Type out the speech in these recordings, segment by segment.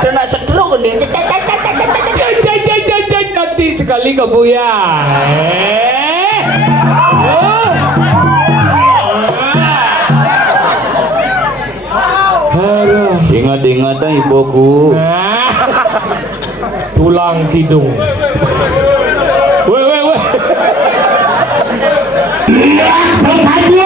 Kena setruk nih. Nanti sekali kamu ya. Ingat-ingat ibuku. Tulang hidung. Weh. Langsung maju.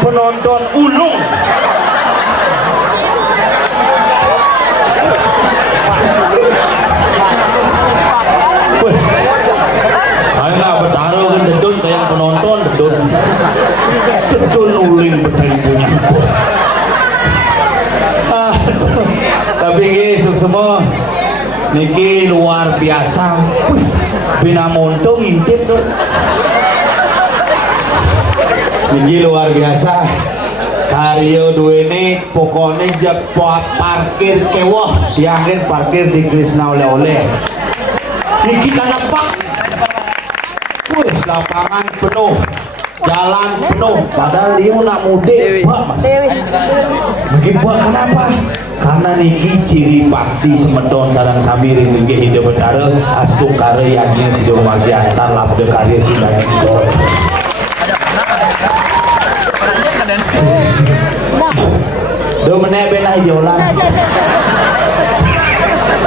Penonton ulung. Karena bertaruh kan dedun kayak penonton dedun uling bertani punya. Tapi nggih semua niki luar biasa. Bina montong intip tuh. Ini luar biasa. Karyo duweni pokoknya jackpot parkir kewoh diangin parkir di Krisna oleh-oleh. Ini kita nampak. Wih, lapangan penuh, jalan penuh. Padahal dia nak mudik, buat mas. Mungkin buat kenapa? Karena niki ciri bakti semedon sarang samiri niki hidup betara astuk karya yang sido margi antar labde karya sidang itu. Do meneh benah jolas.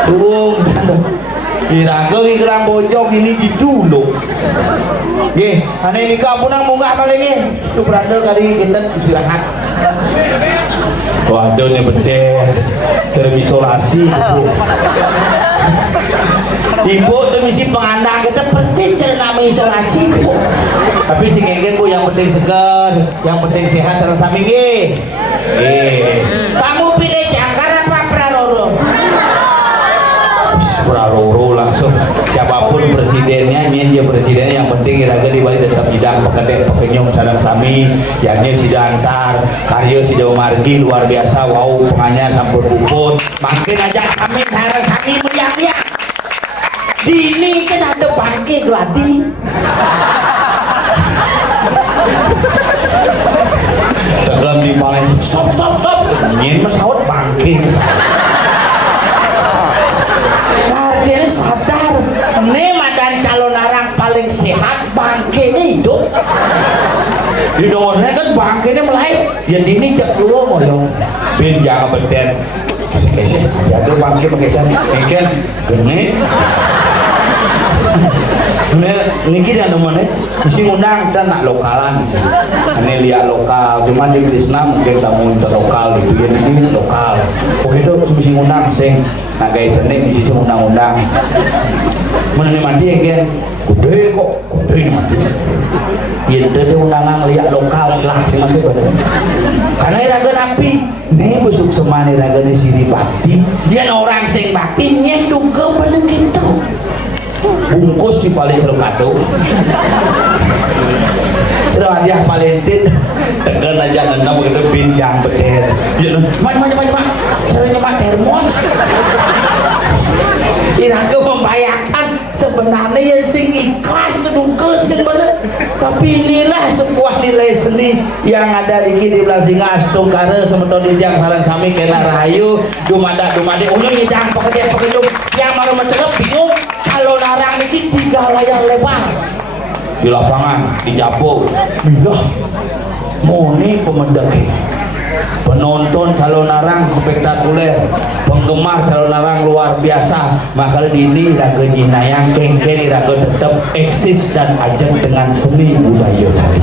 Dung kira-kira ikram bojong ini diduluk. Nggih, ane nika punang munggah paling nggih. Duh brandel kali kinten istirahat. Waduh ini bener terisolasi ibu misi pengandang kita persis cara nama isolasi bu. Tapi si ngenggen bu yang penting segar, yang penting sehat sareng sami nggih. Kamu pilih jangkar apa praloro? Praloro langsung siapapun presidennya, dia presiden yang penting kita di balik tetap bidang pekedek pekenyong sareng sami, yakni sida antar karya sida margi luar biasa, wow penganyar sampun puput makin aja kami sareng sami Dini kan ada bangke gladi. Dalam di paling stop. Nyen mesawat bangke. Dia sadar, nih madan calon arang paling sehat bangke ini hidup. Di nomornya kan bangke ini melahir. Ya dini jak dulu mau yang bin jangan beden. Kasih ada bangke pakai ikan gene. Niki yang namanya mesti ngundang dan nak lokalan. Ini lihat lokal, cuman di Krishna mungkin tamu interlokal gitu. Jadi ini lokal. Oh itu mesti ngundang sing nagai jenis mesti ngundang-undang. Mana mandi ya kan? Gede kok, gede mandi. Ya itu undangan lihat lokal lah sih masih pada. Karena iraga napi, nih besok semani iraga di sini bakti. Dia orang sing bakti nyendung ke pada kita. Bungkus di paling seru kado seru hadiah Valentine tekan aja ngenam begitu binjang beder macam caranya mak termos iraga membayangkan sebenarnya yang sing ikhlas kedungkes kan bener tapi inilah sebuah nilai seni yang ada di kiri belah singa astung kare semeton dijang sarang sami kena rahayu dumadi ulun hidang pekerjaan yang baru mencelep bingung kalau larang ini 3 layar lebar di lapangan di Japo bilah moni pemendaki penonton calon larang spektakuler penggemar calon larang luar biasa maka ini raga jinayang kengkeni raga tetap eksis dan ajak dengan seni budaya Bali.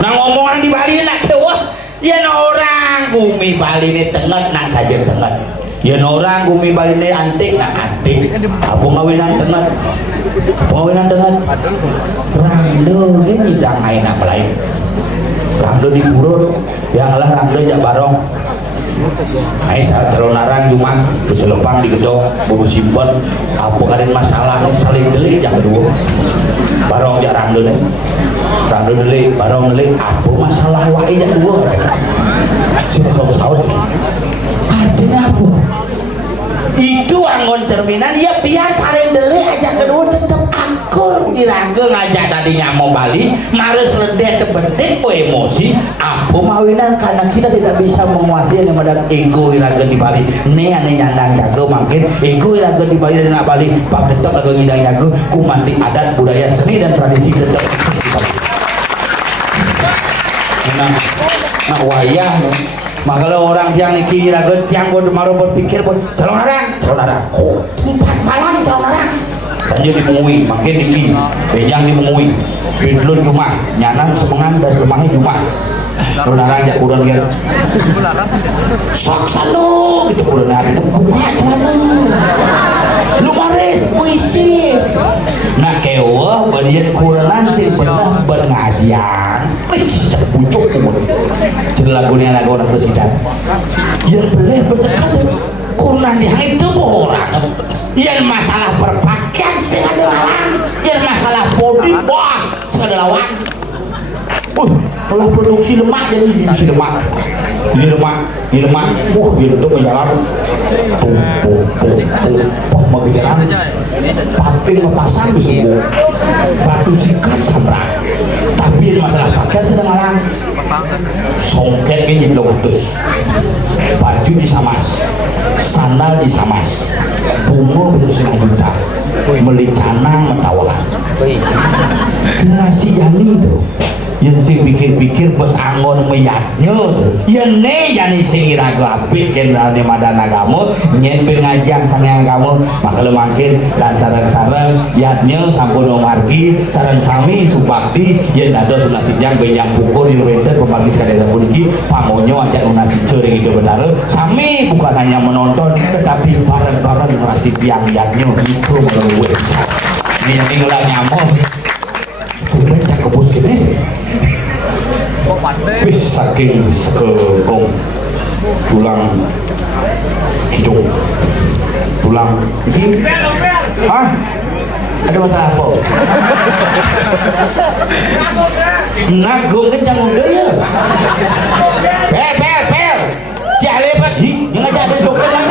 Nah ngomongan di Bali nak wah ya orang bumi Bali ini tenget nang saja tenget ya orang bumi Bali ini antik nak antik apa ngawinan tenget rando ini dangai nak lain rando di burut yang lah rando jak barong nah saat calon larang cuma keselepang di gedong bubu simpen apa kalian masalah saling delik yang kedua barong jak rando delik barong delik apa masalah wae jak dua sudah 100 tahun artinya apa itu angon cerminan ya biar saling delik aja kedua tetap akur diraga ngajak tadinya mau Bali mares ledek kebetik po emosi apa mawinan karena kita tidak bisa menguasai yang ada ego iraga di Bali ini aneh nyandang jago makin ego iraga di Bali dan Bali pak tetap lagu ngidang jago kumanti adat budaya seni dan tradisi tetap eksis di Bali nah wayah makanya orang yang niki iraga tiang buat maru berpikir buat calon larang oh 4 malam calon larang banjir dimengui makin niki bejang dimengui bidlun rumah nyanan semengan dan lemahnya rumah lu narang jak kurang gitu saksano gitu kurang narang buka celana lu maris puisis nah kewa balian kurang sih pernah berngajian cek pucuk lagunya lagu orang presiden yang boleh bercakap kurang dihang itu orang yang masalah berpakaian sih ada orang yang masalah body wah sih ada lawan kalau produksi lemak jadi produksi lemak ini lemak gitu berjalan mau berjalan paping mepasang bisa batu sikat samrak tapi masalah pakaian sedang larang songket ini dilotus baju disamas sandal disamas bunga bisa 1,5 juta beli canang mentawalan generasi Yani itu yang sing pikir-pikir bos angon meyaknya yang ne yani sing iraga apik kenalnya madan agama nyen pengajang sangyang agama maka lemangkin dan sarang-sarang yatnya sampun margi sarang sami subakti yang ada sunah sijang benyang pukul di wenter pembagi sekali sampun iki pamonyo ajak lunasi cering itu benar sami bukan hanya menonton tetapi bareng-bareng ngerasi tiang yatnya itu melalui ini yang tinggal nyamuk udah cakep bos gini wis saking sekegong tulang hidung tulang ini hah ada masalah apa nagong kencang udah ya pel si alepat yang ngajak besok kan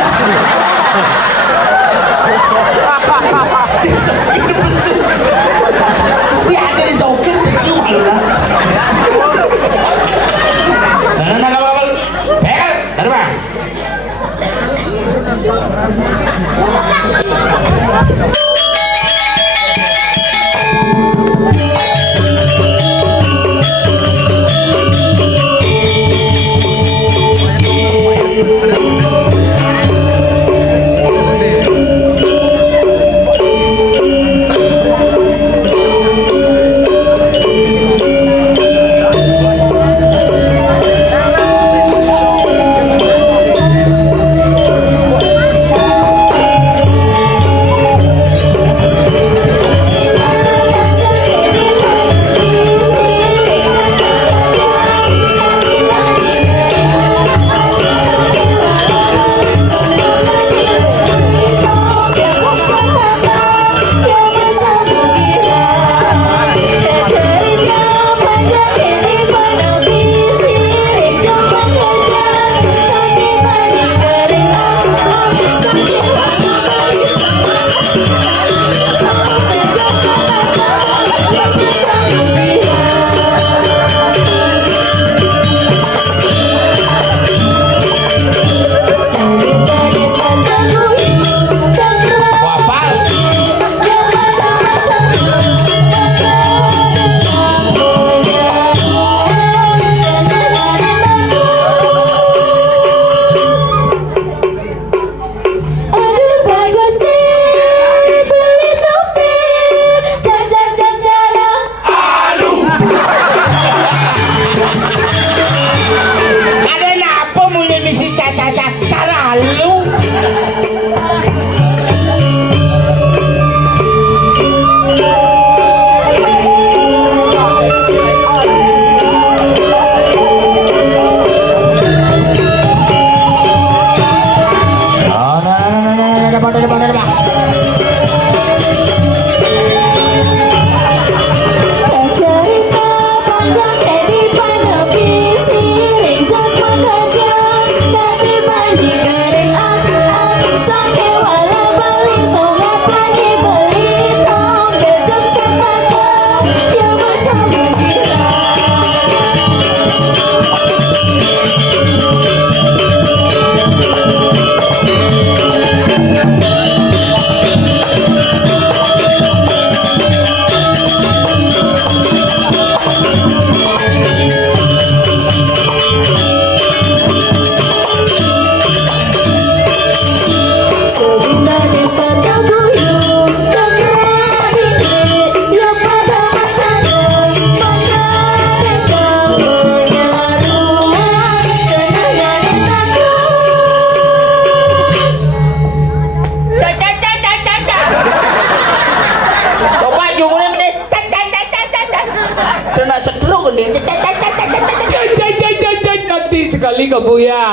sekali kau Buya.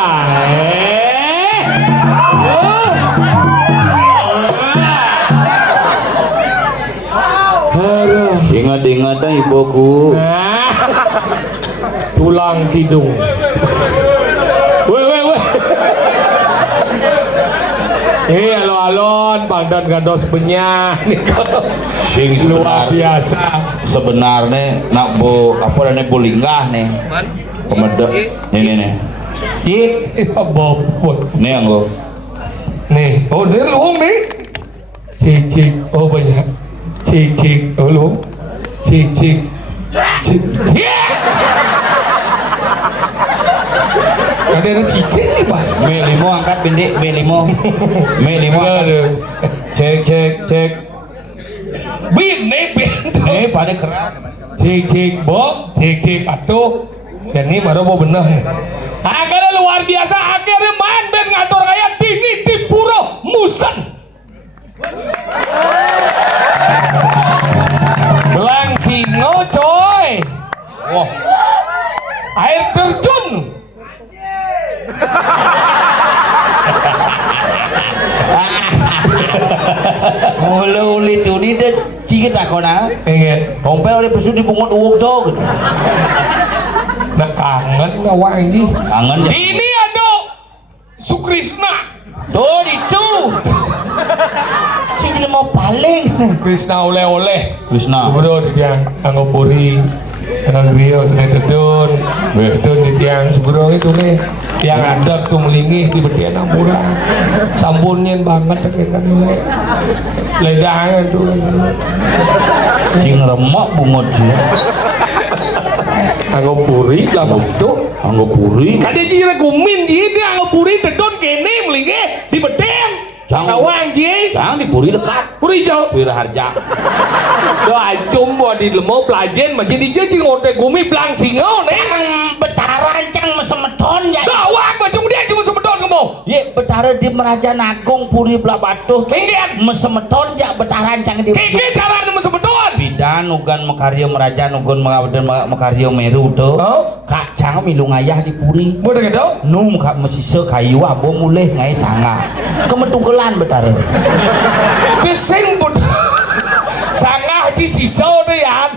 Ingat-ingat ibuku. Tulang kidung. Weh. Alon-alon pandan gandos penyah. Sing Luar biasa. Sebenarnya nak bo apa nih bolinggah nih. Pemedek nih. Bob. Nih anggo. Nih, oh dia luhung nih. Cik, oh banyak. Cik, oh luhung. Cik. Ada cicik nih Pak. Me limo angkat bindik, me limo. Cek. Bin. Pada keras. Cik, Bob. Cik, atuh. Dan ini baru mau bener nih. Akhirnya luar biasa, akhirnya main band ngatur kayak Dini di Puro Musen. Belang singo coy. Wah, Air terjun. mula ulit ini deh cikit aku na. Ingat. Kompel oleh pesu di pungut uang dog. Nah kangen ngawa ini. Kangen ya. Ini ada Sukrisna. Tuh itu. Cikit mau paling. Krishna oleh-oleh. Krishna. Bro dia anggo puri. Dengan beliau senai tetun. Tetun di tiang sebelum itu nih. yang ada tuh melingih di bedian amurang sampurnyen banget kan ledangan tuh cing remak bungot sih anggo puri lah betul anggo puri kada jira gumin dia anggo puri dedon kene melingih di bedian Nawang ji, jangan di puri dekat puri jauh, Wira Harja. do acum buat di lemo pelajen macam di jauh ngote gumi belang singo, Cang betaran cang mesemeton ya. Nawang macam dia cuma sebeton kamu. Ye betara di Meraja Agung Puri Blabatuh. Kengkian, Mesemeton ya betaran cang di. kengkian cara nama sebeton. Bidan nugan mekarya Meraja nugan mekarya Meru tuh. Kak cang milung ayah di puri. Boleh gitu? Num kak mesise kayu abo mulih ngai sanga. Kemetungkelan betara. Pesing bud, sangat haji sisa tu ya.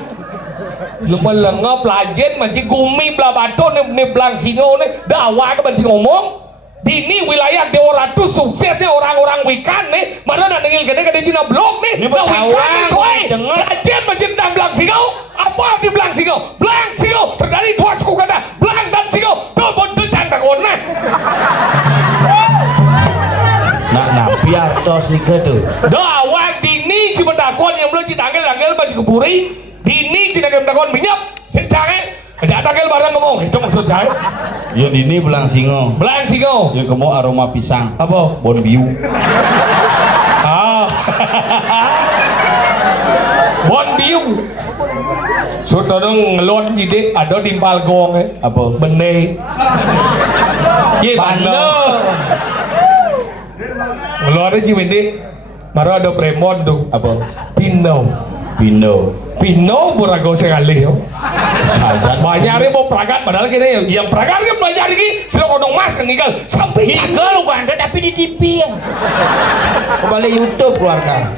Lupa lengah pelajen macam gumi belabato ni belang singo ni. Dah awak macam ngomong. Di ni wilayah Dewa Ratu suksesnya orang-orang wikan ni. Mana nak dengar kena Cina blok ni. Ni Nah wikan ni coy. dengar. Pelajen macam dah belang singo. Apa di belang singo? Belang singo terdiri dua suku kata. Belang dan singo. Tu pun tu cantik orang. Nah biar tos nikah tuh. Dah awak dini cuma takon yang belum cita angel masih keburi. Dini cita takon minyak. Sencang ada angel barang ngomong itu maksud saya. Yang ini belang singo. Belang singo. Yang kamu aroma pisang. Apa? Bon biu. Ah. Bon biu. Sudah dong ngelon jadi ada di balgong Apa? Benih. Ye Bandel. ngelon aja ini. Baru ada premon tuh. Apa? Pino. Pino burago sekali yo. Saja. Banyak mau peragat padahal kini yang peragat kan belajar lagi sudah kodong mas kan tinggal sampai Tinggal kan tapi di TV ya. Kembali YouTube keluarga.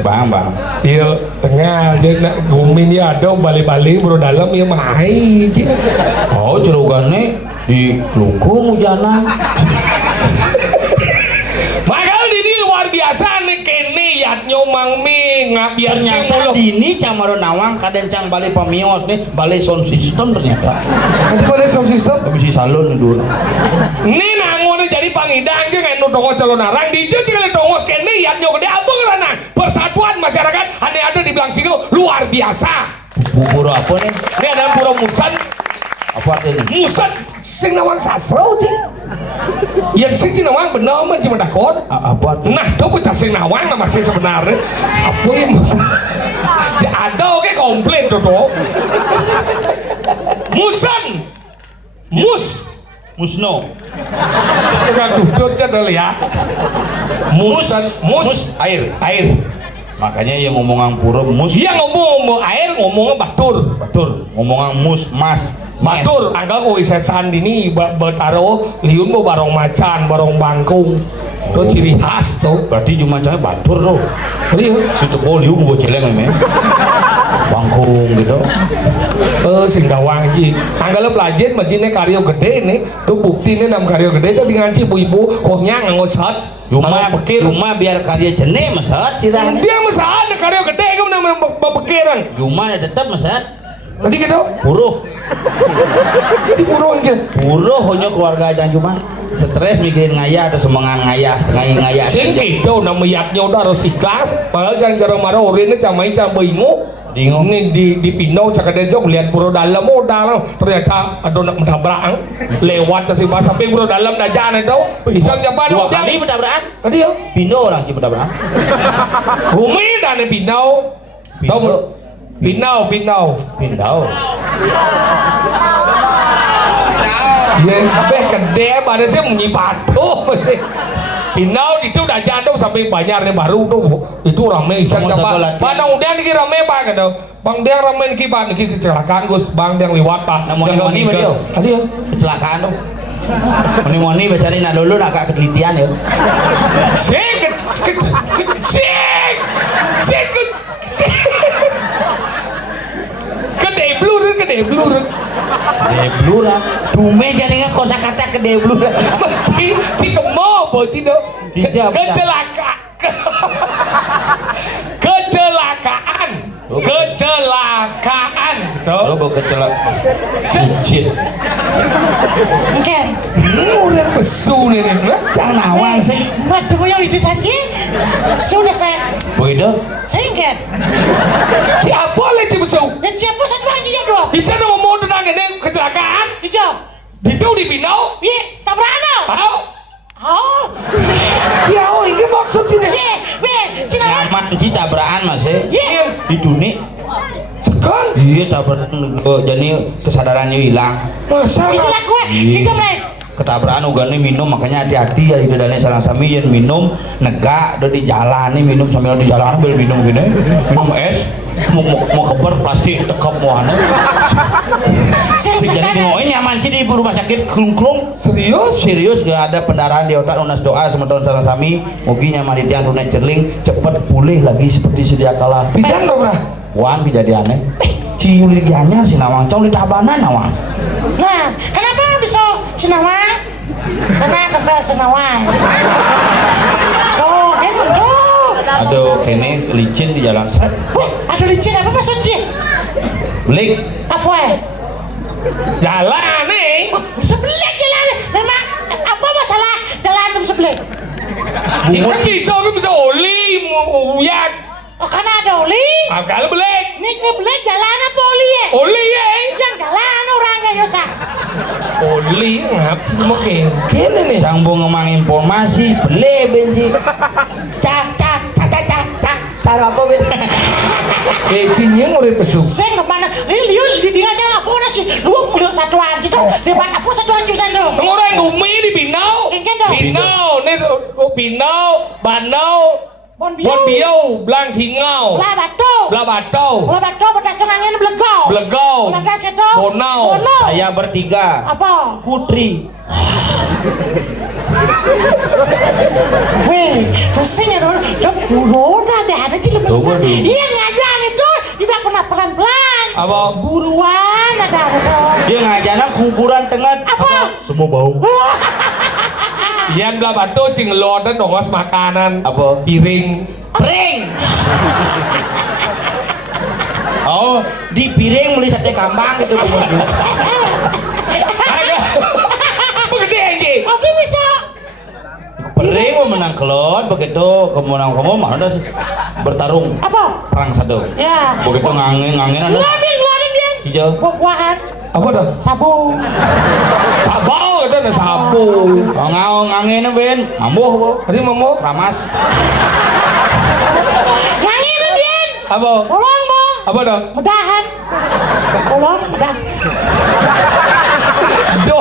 Bang. Iya tengah aja nak gumin ya ada balik-balik bro dalam ya mahai ji. Oh cerugannya di Klungkung hujanan. Makanya ini luar biasa nih kene ya nyomang mi ngabiar Ternyata dini camaro nawang kadang cang balik pamios nih balik sound system ternyata. Nanti boleh sound system. Tapi si salon dulu. Ini nangon jadi pangidang aja kan dongos calon narang di jauh tinggal dongos kene ya nyok dia apa karena persatuan masyarakat ada di belang singo luar biasa. Bubur apa nih? Ini ada pura musan. Apa artinya? Musan sing nawang sastra sih. Yang sing nawang benar mah cuma dakon. Apa artinya? Nah, itu bocah sing nawang nama sing sebenarnya. Apa yang musan? Ya ada oke komplit tuh. Musan. Musno. Bukan tutut dulu ya. Musan, mus air. Makanya yang ngomongan pura mus. Dia ngomong air ngomongnya batur. Ngomongan mus mas. Batur, angka ko isesan ini betaro liun mo barong macan, barong bangkung. Itu ciri khas tuh. Berarti cuma cahaya batur tuh. Iya. Itu liu mau celeng memang. Bangkung gitu. Sing gawang ji. Angka lo pelajar macamnya karya gede nih. Tuh bukti nih nam karya gede tuh dengan si ibu-ibu koknya ngangosat. Cuma biar karya jenek mesat cirang. Dia mesat karya gede kamu nama bekeran. Cuma tetap mesat. Tadi gitu. Buruh. Di buruh aja. Buruh hanya keluarga aja cuma stres mikirin ngayah atau semangat ngayah ngayah. Sing gitu nama yaknya udah harus ikhlas. Padahal jangan jarang marah orang ini camai bingung. Ini di Pino cakadejok lihat buru dalam dalam ternyata ada nak mentabrak lewat si bahasa sampai buru dalam dah jalan itu isang japan dua kali mentabrak. Tadi ya Pino orang sih mentabrak. Bumi dan Pino. Pinau. Ya, gede pada saya bunyi batu sih. Pinau itu udah jatuh sampai banyak nih baru tuh. Itu rame iseng apa? Mana udah nih rame pak kan? Bang dia rame nih ban nih kecelakaan Gus. Bang dia lewat pak. Moni dia. Tadi ya Kecelakaan tuh. Moni biasanya nak dulu nak ketelitian ya. Gede blur. Dume jadi kosa kata ke blur. Di kemo bocil do. Kecelakaan. Lo berkecelak cincin. Engke. Udah pesu nih nih. Jangan nawang sih. Macam yang itu saja. Sudah saya. Begitu? Singkat. Siapa lagi pesu? Dan siapa satu lagi ya dong? Bisa ngomong tentang ini kecelakaan? Hijau. Itu di Binau? Iya, tabrakan. Tahu? Oh. Ya, oh ini maksudnya. Cina. Nyaman sih tabrakan mas ya. Iya. Di dunia. Sekon? Iya tabrakan jadi kesadarannya hilang. Masa? Itulah gue. Iya. Kita mulai. Ketabrakan ugane minum makanya hati-hati ya itu dan salah sami yen minum negak udah di jalan nih minum sambil di jalan ambil minum gini minum es mau keber plastik tekap mau ane jadi mau ini aman sih di rumah sakit klung serius gak ada pendarahan di otak unas doa sementara salah sami mugi nyaman di tiang tunai cerling cepet pulih lagi seperti sedia kala Bidang dong lah. wan kejadiannya cium lagi hanya si nawang cong di tabanan nawang. Nah, kenapa bisa senawang? Karena kenapa senawang? Oh, emang tuh. Aduh kene licin di jalan set Wah, ada licin apa maksudnya? belik Apa ya? Jalan nih. Sebelah jalan. Memang apa masalah jalan sebelah? Bungut ciso kan bisa oli uyak. Oh, karena ada oli. Kalau belek. Ini belah jalan apa oli ya? Oli ya. Yang jalan orangnya yosa. Oli ngap cuma kene nih. sambung ngemang informasi beli bensin Cak. Cara apa bet? Sini ngurip pesu. Saya kemana? Lihat di dia aja aku nasi. Lu lihat satuan gitu. Depan aku satuan jurusan tuh. Orang ngumi di Binau. Engke dong. Binau, nih Binau, Banau, Bon Biau, Blang Singau, Lah batu. Berdasar angin belegau. Belegau, Belegau itu. Bonau. saya bertiga Apa? Putri Weh, rasanya dong corona deh ada sih lebih. Tunggu dulu. Iya ngajar itu tidak pernah pelan-pelan. Apa? Buruan ada dong. dia ngajana kuburan tengah Apa? semua bau Yan belah batu cing lord dan dongos makanan. Apa? Piring. piring oh di piring beli sate kambang itu Agak. Begede anjing. Apa bisa? piring mau menang kelot begitu kemenang kamu mana sih bertarung Apa? perang satu Ya. begitu ngangin ada Ngeluarin dia. hijau Buah-buahan. Apa dah? Sabu. Sabau itu ada sabu. oh ngau ngangin ben mambuh kok Tadi mau ramas Ngangin dia. apa? Tolong mo. Apa dah? Mudahan. Tolong mudah. Jo,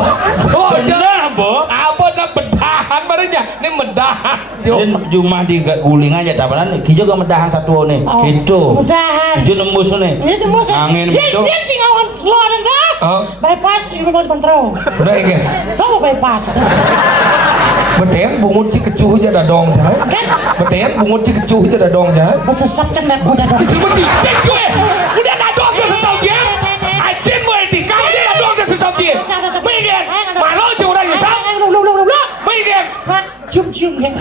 bener boh apa dah bedahan barunya? Ini medahan. Jo. dan cuma di guling aja tabanan hijau gak medahan satu nih Oh, gitu mudahan. hijau nembus nih Ini tembus. angin begitu Dia cingawan keluaran dah. Oh, Bypass ini mau kontrol. udah ini. Coba bypass. Beten bungut ci kecuh aja dah dong jay. Beten bungut ci kecuh aja dah dong jay. Besesak cendak udah dong. Itu mesti cek cuy. Udah dah dong ke sesau dia. Ajin mau etika dia dah dong ke sesau dia. Mungkin malu je orang nyesal. Mungkin. Cium-cium ya.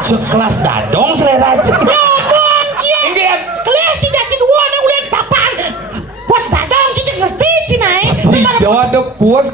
sekelas dadong selera aja Ngomong dia. Mungkin. Kelas tidak kedua yang udah papan. Bos dadang kita ngerti sih naik. Hijau ada puas